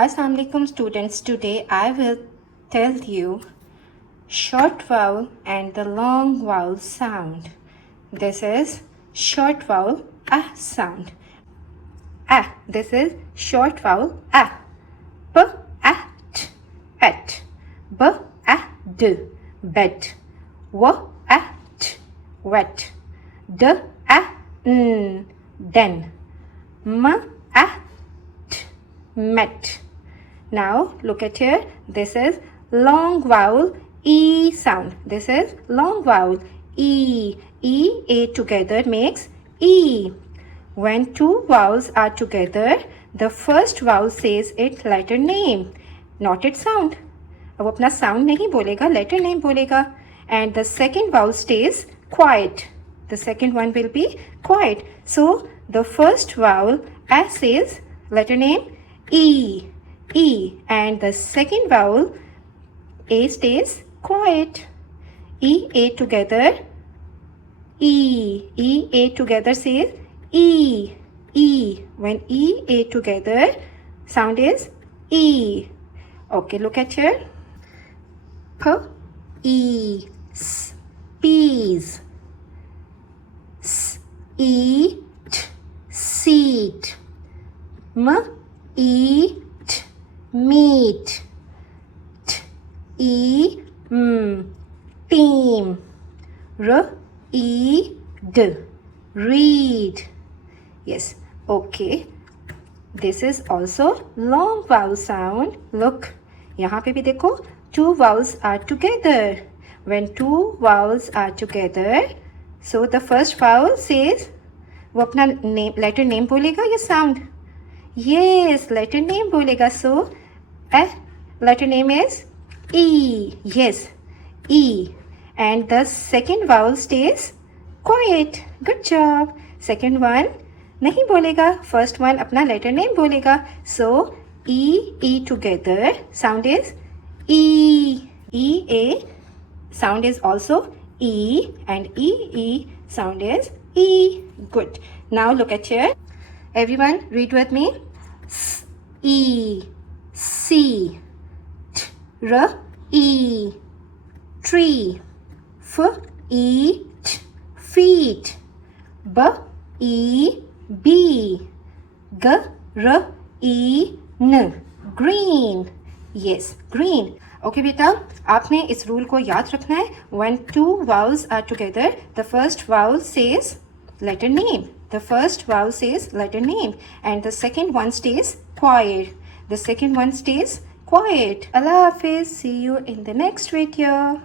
Assalamu alaikum students. Today I will tell you short vowel and the long vowel sound. This is short vowel sound. This is short vowel p at at b d bed w at wet d n den m at met. Now look at here. This is long vowel E sound. This is long vowel E. E, A together makes E. When two vowels are together, the first vowel says its letter name, not its sound. अब वो अपना sound नहीं बोलेगा, letter name बोलेगा. And the second vowel stays quiet. The second one will be quiet. So the first vowel as says letter name E. E. And the second vowel A stays quiet. E, A together. E. E, A together says E. E. When E, A together, sound is E. Okay, look at here. P, E, S, peas. S, E, T, seat. M, E, T, meat. T, E, M, team. R, E, D, read. Yes, okay. This is also long vowel sound. Look, यहाँ पे भी देखो, two vowels are together. When two vowels are together, so the first vowel says, वो अपना name, letter name बोलेगा या sound? Yes, letter name बोलेगा. So, letter name is E. Yes, E. And the second vowel stays quiet. Good job. Second one नहीं बोलेगा. First one अपना letter name बोलेगा. So, E, E together, sound is E. E, A, sound is also E. And E, E, sound is E. Good. Now look at here. Everyone read with me. S, E, C, T, R, E, tree. F, E, T, feet. B, E, B, G, R, E, N, green. Yes, green. Okay बेटा, आपने इस rule को याद रखना है. When two vowels are together, the first vowel says letter name. The first vowel says letter name. And the second one stays quiet. The second one stays quiet. Allah Hafiz. See you in the next video.